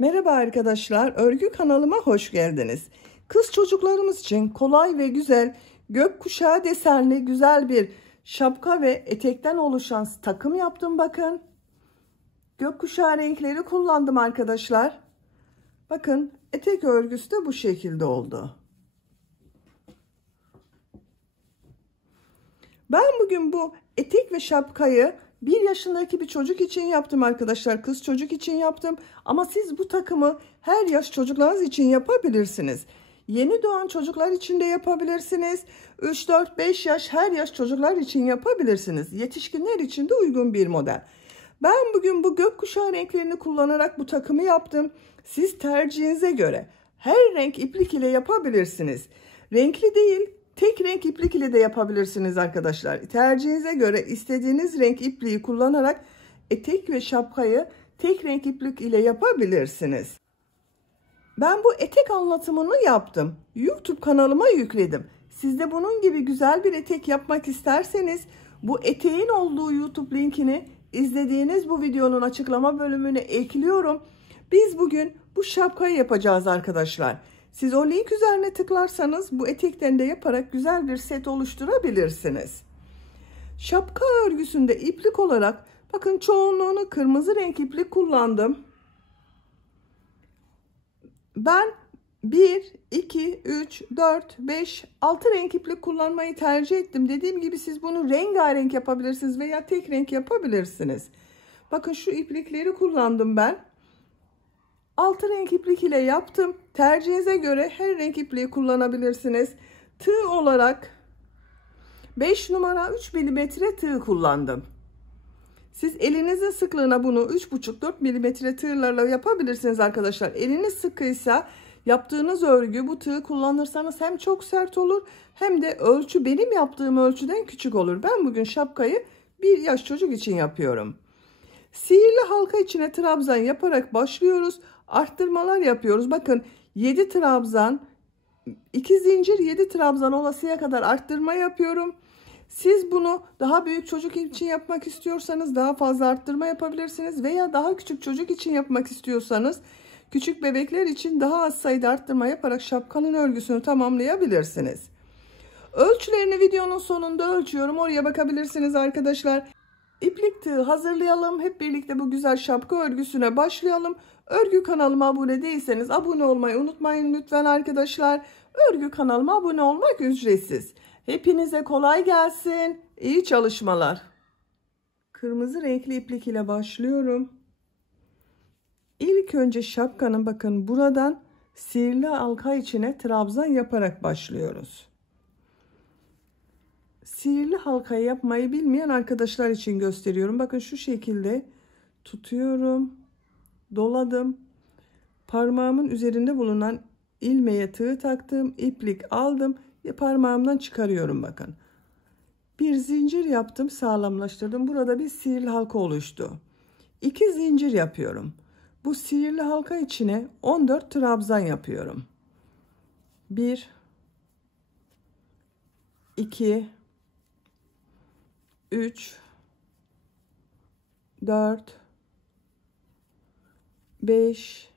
Merhaba arkadaşlar, örgü kanalıma hoş geldiniz. Kız çocuklarımız için kolay ve güzel gökkuşağı desenli güzel bir şapka ve etekten oluşan takım yaptım bakın. Gökkuşağı renkleri kullandım arkadaşlar. Bakın etek örgüsü de bu şekilde oldu. Ben bugün bu etek ve şapkayı 1 yaşındaki bir çocuk için yaptım arkadaşlar. Kız çocuk için yaptım. Ama siz bu takımı her yaş çocuklarınız için yapabilirsiniz. Yeni doğan çocuklar için de yapabilirsiniz. 3, 4, 5 yaş her yaş çocuklar için yapabilirsiniz. Yetişkinler için de uygun bir model. Ben bugün bu gökkuşağı renklerini kullanarak bu takımı yaptım. Siz tercihinize göre her renk iplik ile yapabilirsiniz. Renkli değil, tek renk iplik ile de yapabilirsiniz arkadaşlar. Tercihinize göre istediğiniz renk ipliği kullanarak etek ve şapkayı tek renk iplik ile yapabilirsiniz. Ben bu etek anlatımını yaptım. YouTube kanalıma yükledim. Siz de bunun gibi güzel bir etek yapmak isterseniz bu eteğin olduğu YouTube linkini izlediğiniz bu videonun açıklama bölümüne ekliyorum. Biz bugün bu şapkayı yapacağız arkadaşlar. Siz o link üzerine tıklarsanız bu etekten de yaparak güzel bir set oluşturabilirsiniz. Şapka örgüsünde iplik olarak bakın çoğunluğunu kırmızı renk iplik kullandım. Ben 1, 2, 3, 4, 5, 6 renk iplik kullanmayı tercih ettim. Dediğim gibi siz bunu rengarenk yapabilirsiniz veya tek renk yapabilirsiniz. Bakın şu iplikleri kullandım ben. 6 renk iplik ile yaptım. Tercihinize göre her renk ipliği kullanabilirsiniz. Tığ olarak 5 numara 3 milimetre tığ kullandım. Siz elinizin sıklığına bunu 3,5-4 milimetre tığlarla yapabilirsiniz arkadaşlar. Eliniz sıkıysa yaptığınız örgü bu tığ kullanırsanız hem çok sert olur hem de ölçü benim yaptığım ölçüden küçük olur. Ben bugün şapkayı 1 yaş çocuk için yapıyorum. Sihirli halka içine trabzan yaparak başlıyoruz. Arttırmalar yapıyoruz. Bakın 7 trabzan, 2 zincir 7 trabzan olasıya kadar arttırma yapıyorum. Siz bunu daha büyük çocuk için yapmak istiyorsanız daha fazla arttırma yapabilirsiniz. Veya daha küçük çocuk için yapmak istiyorsanız küçük bebekler için daha az sayıda arttırma yaparak şapkanın örgüsünü tamamlayabilirsiniz. Ölçülerini videonun sonunda ölçüyorum. Oraya bakabilirsiniz arkadaşlar. İplik tığı hazırlayalım. Hep birlikte bu güzel şapka örgüsüne başlayalım. Örgü kanalıma abone değilseniz abone olmayı unutmayın lütfen arkadaşlar. Örgü kanalıma abone olmak ücretsiz. Hepinize kolay gelsin. İyi çalışmalar. Kırmızı renkli iplik ile başlıyorum. İlk önce şapkanın bakın buradan sihirli halka içine trabzan yaparak başlıyoruz. Sihirli halkayı yapmayı bilmeyen arkadaşlar için gösteriyorum. Bakın şu şekilde tutuyorum. Doladım. Parmağımın üzerinde bulunan ilmeğe tığ taktım. İplik aldım. Parmağımdan çıkarıyorum bakın. Bir zincir yaptım. Sağlamlaştırdım. Burada bir sihirli halka oluştu. 2 zincir yapıyorum. Bu sihirli halka içine 14 trabzan yapıyorum. 1 2 3 4 5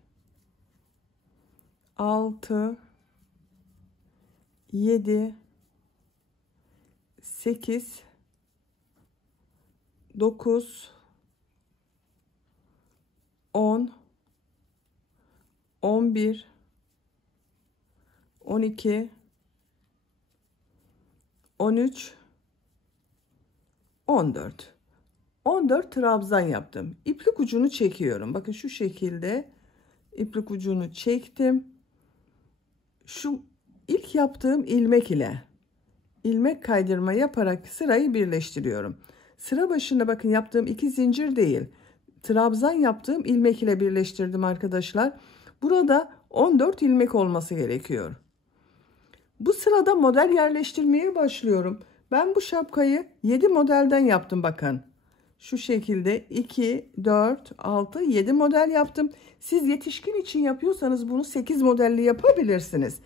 6 7 8 9 10 11 12 13 14 trabzan yaptım. İplik ucunu çekiyorum. Bakın şu şekilde iplik ucunu çektim. Şu ilk yaptığım ilmek ile ilmek kaydırma yaparak sırayı birleştiriyorum. Sıra başında bakın yaptığım 2 zincir değil. Trabzan yaptığım ilmek ile birleştirdim arkadaşlar. Burada 14 ilmek olması gerekiyor. Bu sırada model yerleştirmeye başlıyorum. Ben bu şapkayı 7 modelden yaptım bakın. Şu şekilde 2, 4, 6, 7 model yaptım. Siz yetişkin için yapıyorsanız bunu 8 modelli yapabilirsiniz.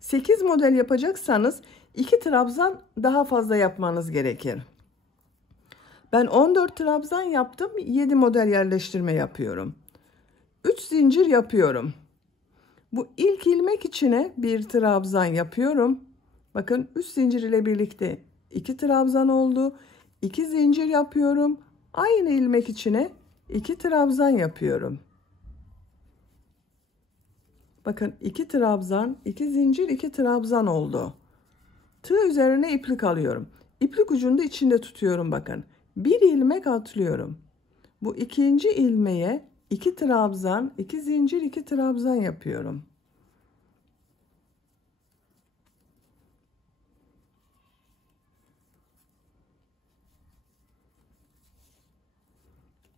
8 model yapacaksanız 2 trabzan daha fazla yapmanız gerekir. Ben 14 trabzan yaptım. 7 model yerleştirme yapıyorum. 3 zincir yapıyorum. Bu ilk ilmek içine bir trabzan yapıyorum. Bakın 3 zincir ile birlikte 2 trabzan oldu. 2 zincir yapıyorum. Aynı ilmek içine 2 trabzan yapıyorum. Bakın 2 trabzan, 2 zincir, 2 trabzan oldu. Tığ üzerine iplik alıyorum. İplik ucunu da içinde tutuyorum bakın. Bir ilmek atlıyorum. Bu ikinci ilmeğe 2 trabzan, 2 zincir, 2 trabzan yapıyorum.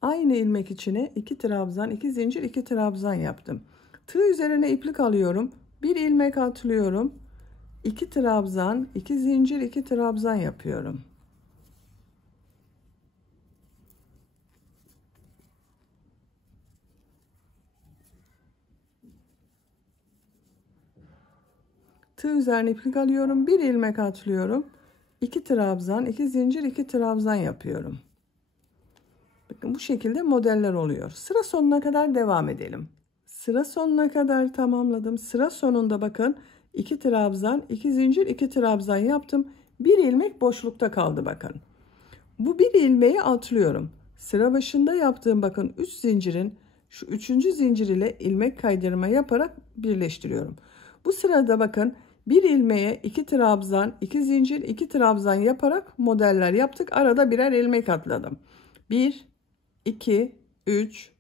Aynı ilmek içine 2 trabzan, 2 zincir, 2 trabzan yaptım. Tığ üzerine iplik alıyorum. Bir ilmek atlıyorum. 2 trabzan, 2 zincir, 2 trabzan yapıyorum. Tığ üzerine iplik alıyorum. Bir ilmek atlıyorum. 2 trabzan, 2 zincir, 2 trabzan yapıyorum. Bakın bu şekilde modeller oluyor. Sıra sonuna kadar devam edelim. Sıra sonuna kadar tamamladım. Sıra sonunda bakın 2 trabzan, 2 zincir, 2 trabzan yaptım. Bir ilmek boşlukta kaldı bakın. Bu bir ilmeği atlıyorum. Sıra başında yaptığım bakın 3 zincirin şu 3. zincir ile ilmek kaydırma yaparak birleştiriyorum. Bu sırada bakın bir ilmeğe 2 trabzan, 2 zincir, 2 trabzan yaparak modeller yaptık. Arada birer ilmek atladım. 1, 2, 3,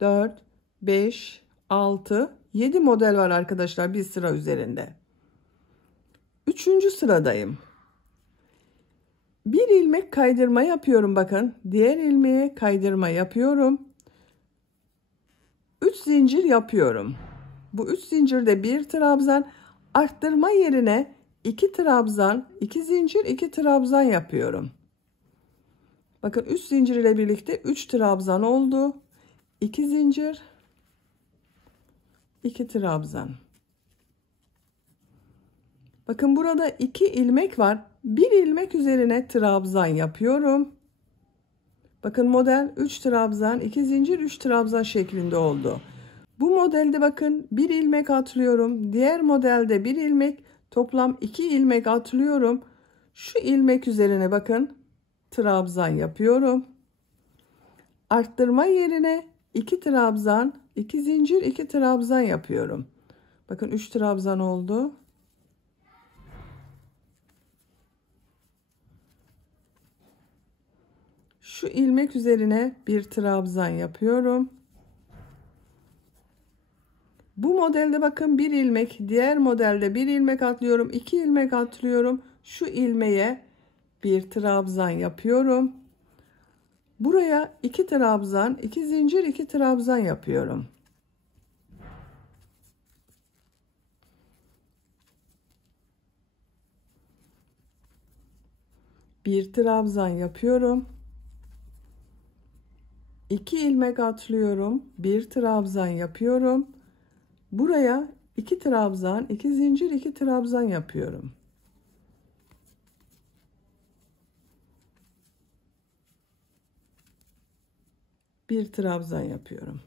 4, 5, 6, 7 model var arkadaşlar bir sıra üzerinde. 3. sıradayım. Bir ilmek kaydırma yapıyorum bakın. Diğer ilmeğe kaydırma yapıyorum. 3 zincir yapıyorum. Bu 3 zincirde bir trabzan, arttırma yerine 2 trabzan, 2 zincir, 2 trabzan yapıyorum. Bakın 3 zincir ile birlikte 3 trabzan oldu. 2 zincir, 2 trabzan. Bakın burada 2 ilmek var. Bir ilmek üzerine trabzan yapıyorum. Bakın model 3 trabzan, 2 zincir, 3 trabzan şeklinde oldu. Bu modelde bakın bir ilmek atlıyorum. Diğer modelde bir ilmek, toplam 2 ilmek atlıyorum. Şu ilmek üzerine bakın trabzan yapıyorum. Arttırma yerine 2 trabzan, 2 zincir, 2 trabzan yapıyorum. Bakın 3 trabzan oldu. Şu ilmek üzerine bir trabzan yapıyorum. Bu modelde bakın bir ilmek, diğer modelde bir ilmek atlıyorum, 2 ilmek atlıyorum. Şu ilmeğe bir trabzan yapıyorum. Buraya 2 trabzan, 2 zincir, 2 trabzan yapıyorum. Bir trabzan yapıyorum. 2 ilmek atlıyorum, bir trabzan yapıyorum. Buraya 2 trabzan, 2 zincir, 2 trabzan yapıyorum. Bir trabzan yapıyorum.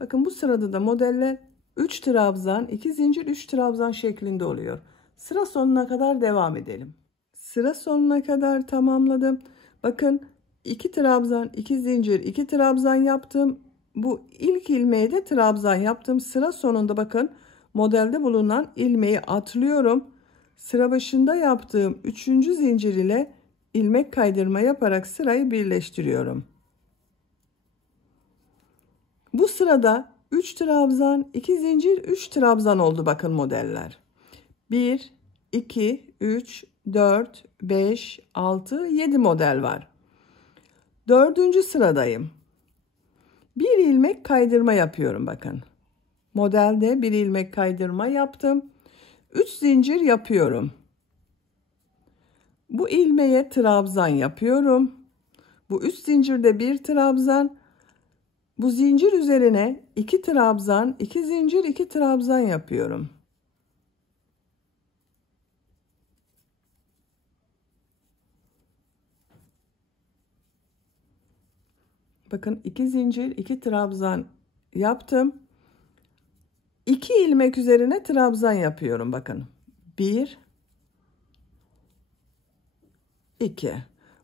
Bakın bu sırada da modeller 3 trabzan, 2 zincir, 3 trabzan şeklinde oluyor. Sıra sonuna kadar devam edelim. Sıra sonuna kadar tamamladım. Bakın 2 trabzan, 2 zincir, 2 trabzan yaptım. Bu ilk ilmeğe de trabzan yaptım. Sıra sonunda bakın modelde bulunan ilmeği atlıyorum. Sıra başında yaptığım 3. zincir ile ilmek kaydırma yaparak sırayı birleştiriyorum. Bu sırada 3 trabzan, 2 zincir, 3 trabzan oldu bakın modeller. 1, 2, 3, 4, 5, 6, 7 model var. 4. sıradayım. Bir ilmek kaydırma yapıyorum bakın. Modelde bir ilmek kaydırma yaptım. 3 zincir yapıyorum. Bu ilmeğe trabzan yapıyorum. Bu 3 zincirde bir trabzan. Bu zincir üzerine 2 trabzan, 2 zincir, 2 trabzan yapıyorum. Bakın 2 zincir, 2 trabzan yaptım. 2 ilmek üzerine trabzan yapıyorum bakın. 1 2.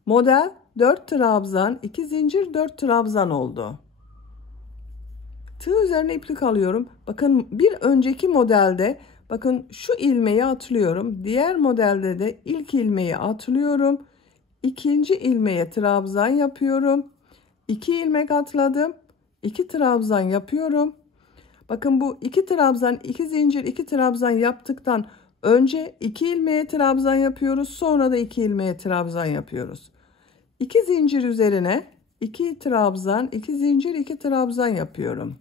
Model 4 trabzan, 2 zincir, 4 trabzan oldu. Tığ üzerine iplik alıyorum. Bakın bir önceki modelde bakın şu ilmeği atlıyorum. Diğer modelde de ilk ilmeği atlıyorum. İkinci ilmeğe trabzan yapıyorum. 2 ilmek atladım. 2 trabzan yapıyorum. Bakın bu 2 trabzan, 2 zincir, 2 trabzan yaptıktan önce 2 ilmeğe trabzan yapıyoruz. Sonra da 2 ilmeğe trabzan yapıyoruz. 2 zincir üzerine 2 trabzan, 2 zincir, 2 trabzan yapıyorum.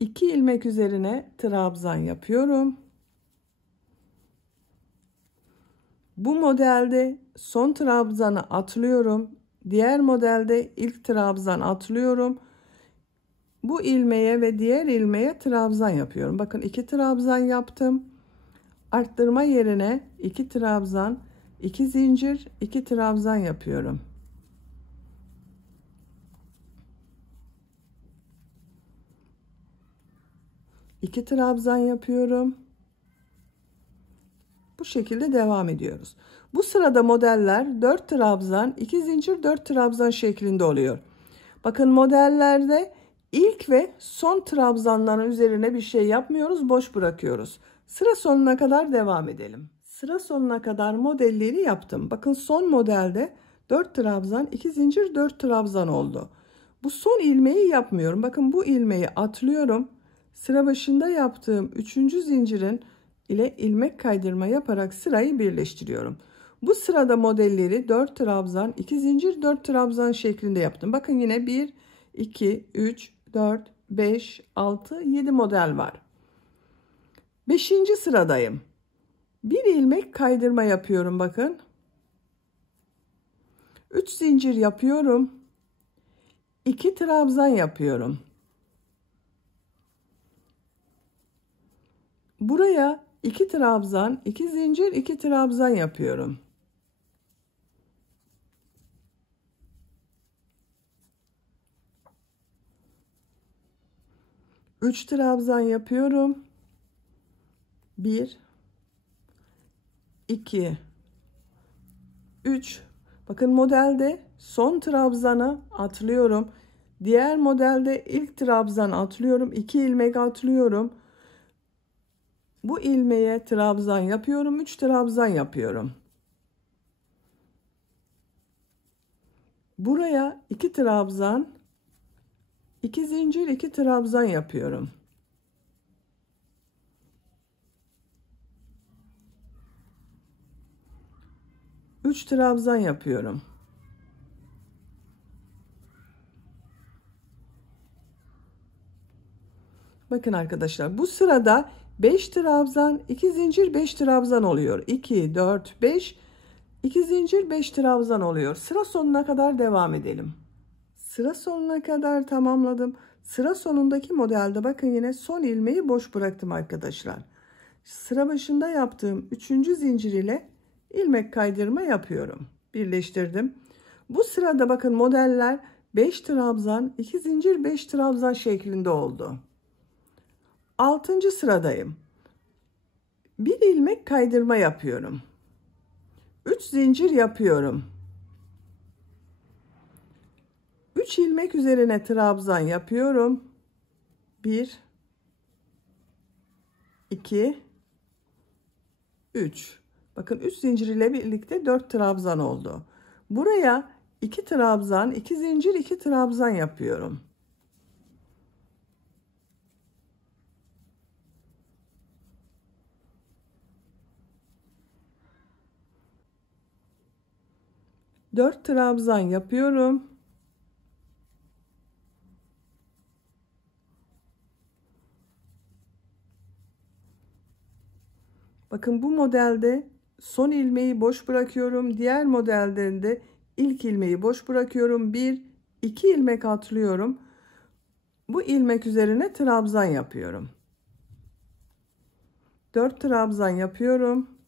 İki ilmek üzerine trabzan yapıyorum. Bu modelde son trabzanı atlıyorum. Diğer modelde ilk trabzan atlıyorum. Bu ilmeğe ve diğer ilmeğe trabzan yapıyorum. Bakın 2 trabzan yaptım. Arttırma yerine 2 trabzan, 2 zincir, 2 trabzan yapıyorum. İki trabzan yapıyorum. Bu şekilde devam ediyoruz. Bu sırada modeller 4 trabzan, 2 zincir, 4 trabzan şeklinde oluyor. Bakın modellerde ilk ve son trabzanların üzerine bir şey yapmıyoruz, boş bırakıyoruz. Sıra sonuna kadar devam edelim. Sıra sonuna kadar modelleri yaptım. Bakın son modelde 4 trabzan, 2 zincir, 4 trabzan oldu. Bu son ilmeği yapmıyorum. Bakın bu ilmeği atlıyorum. Sıra başında yaptığım 3. zincirin ile ilmek kaydırma yaparak sırayı birleştiriyorum. Bu sırada modelleri 4 trabzan, 2 zincir, 4 trabzan şeklinde yaptım. Bakın yine 1, 2, 3, 4, 5, 6, 7 model var. 5. sıradayım. Bir ilmek kaydırma yapıyorum bakın. 3 zincir yapıyorum. 2 trabzan yapıyorum. Buraya 2 trabzan, 2 zincir, 2 trabzan yapıyorum. Üç trabzan yapıyorum. 1 2 3. Bakın modelde son trabzanı atlıyorum. Diğer modelde ilk trabzan atlıyorum. 2 ilmek atlıyorum. Bu ilmeğe trabzan yapıyorum. 3 trabzan yapıyorum. Buraya 2 trabzan, 2 zincir, 2 trabzan yapıyorum. Üç trabzan yapıyorum. Bakın arkadaşlar, bu sırada 5 trabzan, 2 zincir, 5 trabzan oluyor. 2 4 5, 2 zincir, 5 trabzan oluyor. Sıra sonuna kadar devam edelim. Sıra sonuna kadar tamamladım. Sıra sonundaki modelde bakın yine son ilmeği boş bıraktım arkadaşlar. Sıra başında yaptığım 3. zincir ile ilmek kaydırma yapıyorum. Birleştirdim. Bu sırada bakın modeller 5 trabzan, 2 zincir, 5 trabzan şeklinde oldu. 6. sıradayım. Bir ilmek kaydırma yapıyorum. 3 zincir yapıyorum. 3 ilmek üzerine trabzan yapıyorum. 1 2 3. Bakın 3 zincir ile birlikte 4 trabzan oldu. Buraya 2 trabzan, 2 zincir, 2 trabzan yapıyorum. Dört trabzan yapıyorum. Bakın bu modelde son ilmeği boş bırakıyorum. Diğer modelde de ilk ilmeği boş bırakıyorum. 1 2 ilmek atlıyorum. Bu ilmek üzerine trabzan yapıyorum. 4 trabzan yapıyorum.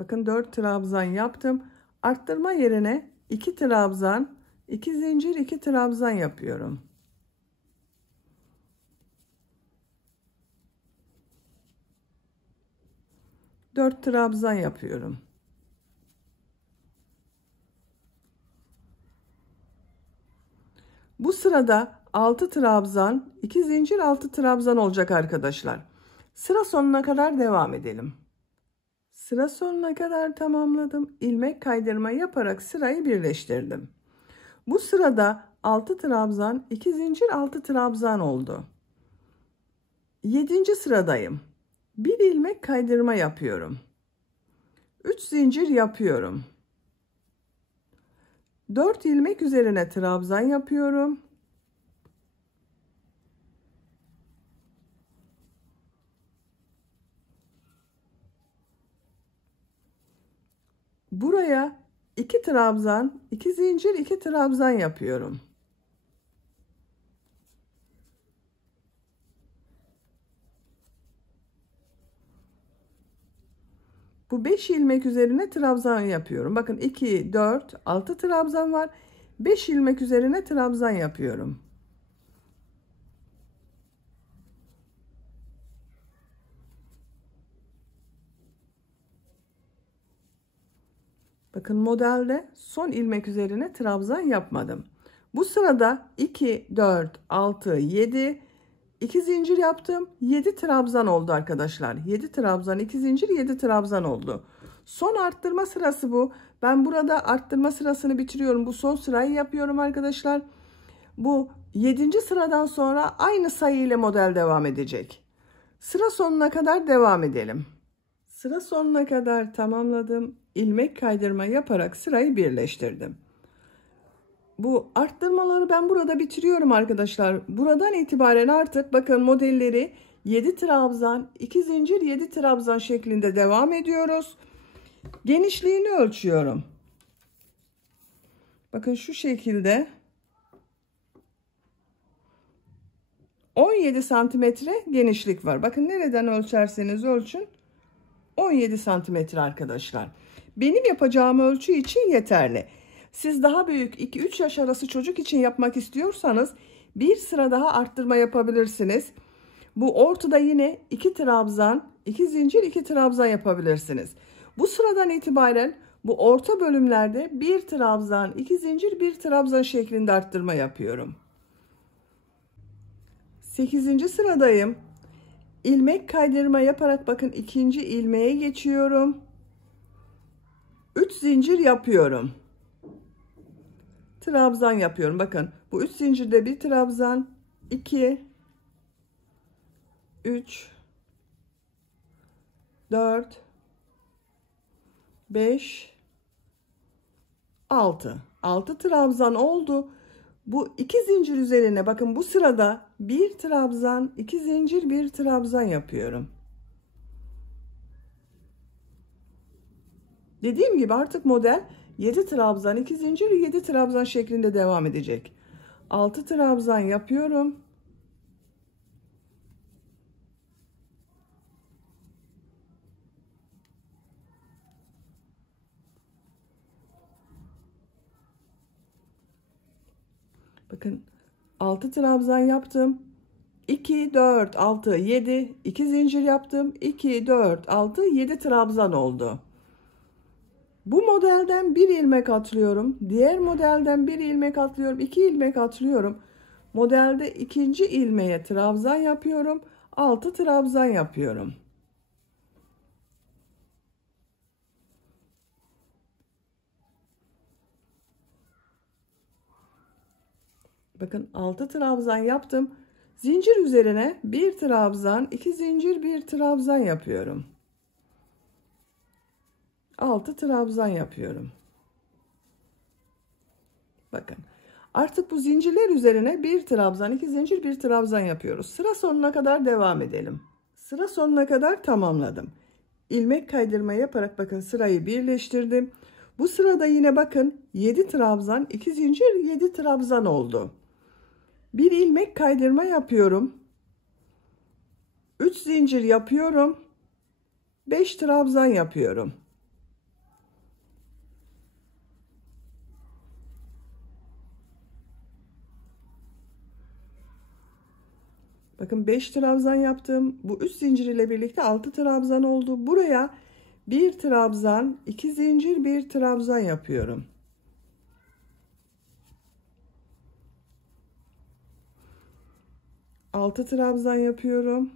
Bakın 4 trabzan yaptım. Arttırma yerine 2 trabzan, 2 zincir, 2 trabzan yapıyorum. Dört trabzan yapıyorum. Bu sırada 6 trabzan, 2 zincir, 6 trabzan olacak arkadaşlar. Sıra sonuna kadar devam edelim. Sıra sonuna kadar tamamladım. İlmek kaydırma yaparak sırayı birleştirdim. Bu sırada 6 trabzan, 2 zincir, 6 trabzan oldu. 7. sıradayım. Bir ilmek kaydırma yapıyorum. 3 zincir yapıyorum. 4 ilmek üzerine trabzan yapıyorum. Buraya 2 trabzan, 2 zincir, 2 trabzan yapıyorum. Bu 5 ilmek üzerine trabzan yapıyorum. Bakın 2, 4, 6 trabzan var. 5 ilmek üzerine trabzan yapıyorum. Bakın modelde son ilmek üzerine trabzan yapmadım. Bu sırada 2, 4, 6, 7, 2 zincir yaptım. 7 trabzan oldu arkadaşlar. 7 trabzan, 2 zincir, 7 trabzan oldu. Son arttırma sırası bu. Ben burada arttırma sırasını bitiriyorum. Bu son sırayı yapıyorum arkadaşlar. Bu 7. sıradan sonra aynı sayı ile model devam edecek. Sıra sonuna kadar devam edelim. Sıra sonuna kadar tamamladım. İlmek kaydırma yaparak sırayı birleştirdim. Bu arttırmaları ben burada bitiriyorum arkadaşlar. Buradan itibaren artık bakın modelleri 7 trabzan, 2 zincir, 7 trabzan şeklinde devam ediyoruz. Genişliğini ölçüyorum. Bakın şu şekilde 17 santimetre genişlik var. Bakın nereden ölçerseniz ölçün 17 santimetre arkadaşlar. Benim yapacağım ölçü için yeterli. Siz daha büyük 2-3 yaş arası çocuk için yapmak istiyorsanız bir sıra daha arttırma yapabilirsiniz. Bu ortada yine 2 trabzan, 2 zincir, 2 trabzan yapabilirsiniz. Bu sıradan itibaren bu orta bölümlerde 1 trabzan, 2 zincir, 1 trabzan şeklinde arttırma yapıyorum. 8. sıradayım. İlmek kaydırma yaparak bakın ikinci ilmeğe geçiyorum. 3 zincir yapıyorum. Trabzan yapıyorum. Bakın bu 3 zincirde bir trabzan, 2, 3, 4, 5, 6. 6 trabzan oldu. Bu 2 zincir üzerine bakın bu sırada 1 trabzan, 2 zincir, 1 trabzan yapıyorum. Dediğim gibi artık model 7 trabzan, 2 zincir, 7 trabzan şeklinde devam edecek. 6 trabzan yapıyorum. Bakın 6 trabzan yaptım. 2, 4, 6, 7, 2 zincir yaptım. 2, 4, 6, 7 trabzan oldu. Bu modelden bir ilmek atlıyorum. Diğer modelden bir ilmek atlıyorum. 2 ilmek atlıyorum. Modelde ikinci ilmeğe trabzan yapıyorum. 6 trabzan yapıyorum. Bakın 6 trabzan yaptım. Zincir üzerine bir trabzan, 2 zincir, 1 trabzan yapıyorum. 6 trabzan yapıyorum. Bakın artık bu zincirler üzerine bir trabzan, 2 zincir, 1 trabzan yapıyoruz. Sıra sonuna kadar devam edelim. Sıra sonuna kadar tamamladım. İlmek kaydırma yaparak bakın sırayı birleştirdim. Bu sırada yine bakın 7 trabzan, 2 zincir, 7 trabzan oldu. Bir ilmek kaydırma yapıyorum. 3 zincir yapıyorum. 5 trabzan yapıyorum. Bakın 5 trabzan yaptım. Bu 3 zincir ile birlikte 6 trabzan oldu. Buraya 1 trabzan, 2 zincir, 1 trabzan yapıyorum. Altı trabzan yapıyorum.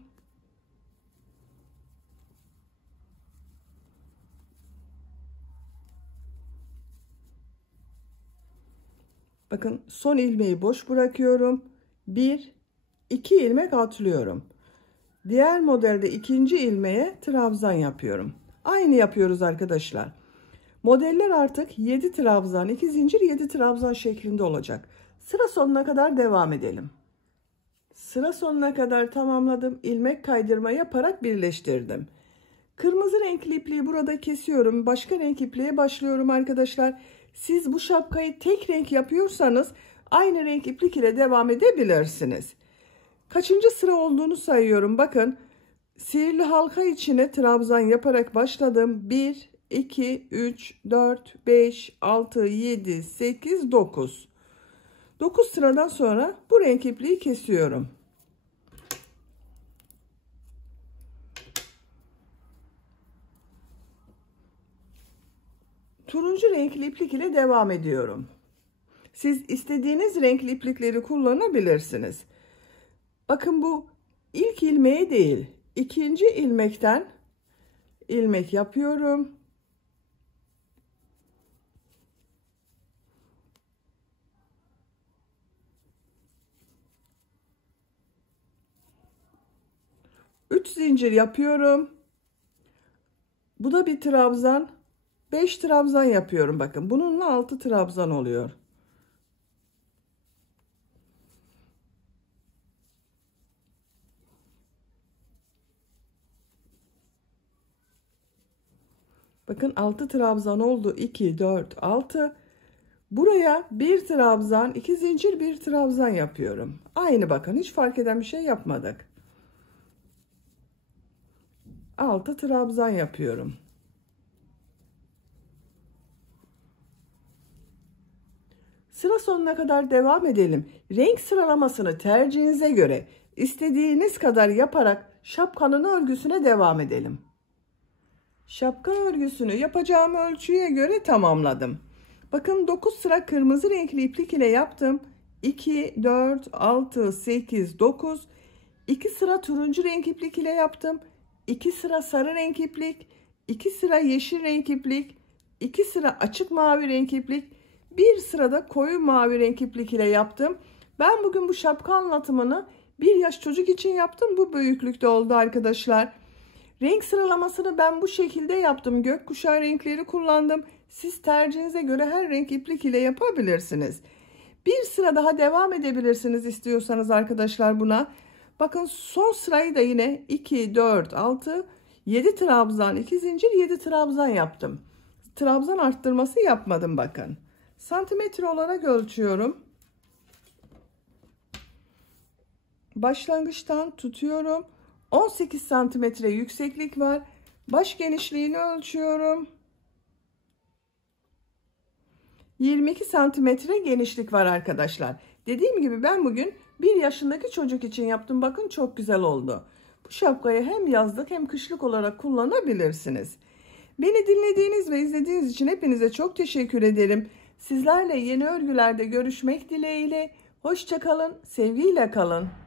Bakın son ilmeği boş bırakıyorum. 1 2 ilmek atlıyorum. Diğer modelde ikinci ilmeğe trabzan yapıyorum. Aynı yapıyoruz arkadaşlar. Modeller artık 7 trabzan, 2 zincir, 7 trabzan şeklinde olacak. Sıra sonuna kadar devam edelim. Sıra sonuna kadar tamamladım. İlmek kaydırma yaparak birleştirdim. Kırmızı renkli ipliği burada kesiyorum. Başka renk ipliğe başlıyorum arkadaşlar. Siz bu şapkayı tek renk yapıyorsanız aynı renk iplik ile devam edebilirsiniz. Kaçıncı sıra olduğunu sayıyorum. Bakın, sihirli halka içine trabzan yaparak başladım. 1, 2, 3, 4, 5, 6, 7, 8, 9. 9 sıradan sonra bu renk ipliği kesiyorum. Turuncu renkli iplik ile devam ediyorum. Siz istediğiniz renkli iplikleri kullanabilirsiniz. Bakın, bu ilk ilmeği değil, ikinci ilmekten ilmek yapıyorum. Üç zincir yapıyorum. Bu da bir trabzan. 5 trabzan yapıyorum. Bakın, bununla 6 trabzan oluyor. Bakın, 6 trabzan oldu. 2, 4, 6. Buraya 1 trabzan, 2 zincir, 1 trabzan yapıyorum. Aynı, bakın, hiç fark eden bir şey yapmadık. 6 trabzan yapıyorum. Sıra sonuna kadar devam edelim. Renk sıralamasını tercihinize göre istediğiniz kadar yaparak şapkanın örgüsüne devam edelim. Şapka örgüsünü yapacağım ölçüye göre tamamladım. Bakın, 9 sıra kırmızı renkli iplik ile yaptım. 2, 4, 6, 8, 9. 2 sıra turuncu renk iplik ile yaptım. 2 sıra sarı renk iplik, 2 sıra yeşil renk iplik, 2 sıra açık mavi renk iplik, bir sırada koyu mavi renk iplik ile yaptım. Ben bugün bu şapka anlatımını 1 yaş çocuk için yaptım. Bu büyüklükte oldu arkadaşlar. Renk sıralamasını ben bu şekilde yaptım. Gökkuşağı renkleri kullandım. Siz tercihinize göre her renk iplik ile yapabilirsiniz. Bir sıra daha devam edebilirsiniz istiyorsanız arkadaşlar buna. Bakın, son sırayı da yine 2, 4, 6, 7 trabzan, 2 zincir, 7 trabzan yaptım. Trabzan arttırması yapmadım bakın. Santimetre olarak ölçüyorum. Başlangıçtan tutuyorum. 18 santimetre yükseklik var. Baş genişliğini ölçüyorum. 22 santimetre genişlik var arkadaşlar. Dediğim gibi ben bugün 1 yaşındaki çocuk için yaptım. Bakın, çok güzel oldu. Bu şapkayı hem yazlık hem kışlık olarak kullanabilirsiniz. Beni dinlediğiniz ve izlediğiniz için hepinize çok teşekkür ederim. Sizlerle yeni örgülerde görüşmek dileğiyle. Hoşça kalın, sevgiyle kalın.